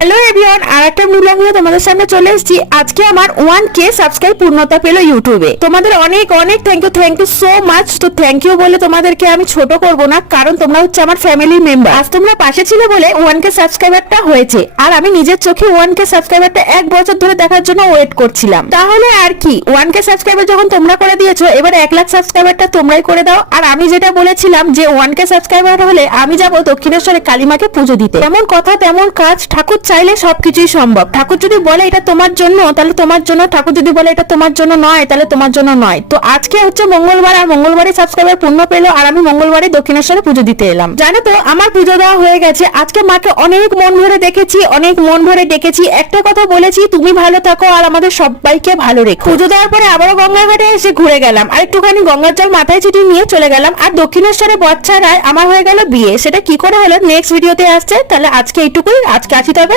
Hello everyone, আর একটা blog নিয়ে তোমাদের সামনে চলে এসেছি। আজকে আমার 1K সাবস্ক্রাইব পূর্ণতা পেল ইউটিউবে। তোমাদের অনেক অনেক থ্যাংক ইউ সো মাচ। তো থ্যাংক ইউ বলে তোমাদেরকে আমি ছোট করব না, কারণ তোমরা হচ্ছে আমার ফ্যামিলি মেম্বার। আজ তোমরা পাশে ছিলে বলে 1K সাবস্ক্রাইবারটা হয়েছে, আর আমি নিজের চোখে 1K সাবস্ক্রাইবারটা 1 বছর ধরে দেখার জন্য ওয়েট করছিলাম। তাহলে আর কি, 1K সাবস্ক্রাইবার যখন তোমরা করে দিয়েছো, এবার 1 লাখ সাবস্ক্রাইবারটা তোমরাই করে দাও। আর আমি যেটা বলেছিলাম যে 1K সাবস্ক্রাইবার হলে আমি যাবো দক্ষিণেশ্বরে কালীমাকে পুজো দিতে, তেমন কথা তেমন কাজ। ঠাকুর চাইলে সবকিছুই সম্ভব। ঠাকুর যদি বলে এটা তোমার জন্য তাহলে তোমার জন্য, ঠাকুর যদি বলে এটা তোমার জন্য নয় তাহলে তোমার জন্য নয়। তো আজকে হচ্ছে মঙ্গলবার, আর মঙ্গলবারে সাবস্ক্রাইবার পূর্ণ পেলো, আর আমি মঙ্গলবারে দক্ষিণেশ্বরে পুজো দিতে এলাম। জানো তো আমার পুজো দেওয়া হয়ে গেছে। আজকে মাকে অনেক মন ভরে দেখেছি, অনেক মন ভরে ডেকেছি। একটা কথা বলেছি, তুমি ভালো থাকো আর আমাদের সবাইকে ভালো রেখো। পুজো দেওয়ার পরে আবারও গঙ্গার ঘাটে এসে ঘুরে গেলাম, আর একটুখানি গঙ্গার জল মাথায় ছিটিয়ে নিয়ে চলে গেলাম। আর দক্ষিণেশ্বরে বচ্চারায় আমার হয়ে গেল বিয়ে। সেটা কি করে হলো নেক্সট ভিডিওতে আসছে। তাহলে আজকে এইটুকুই, আজকে আসি তবে।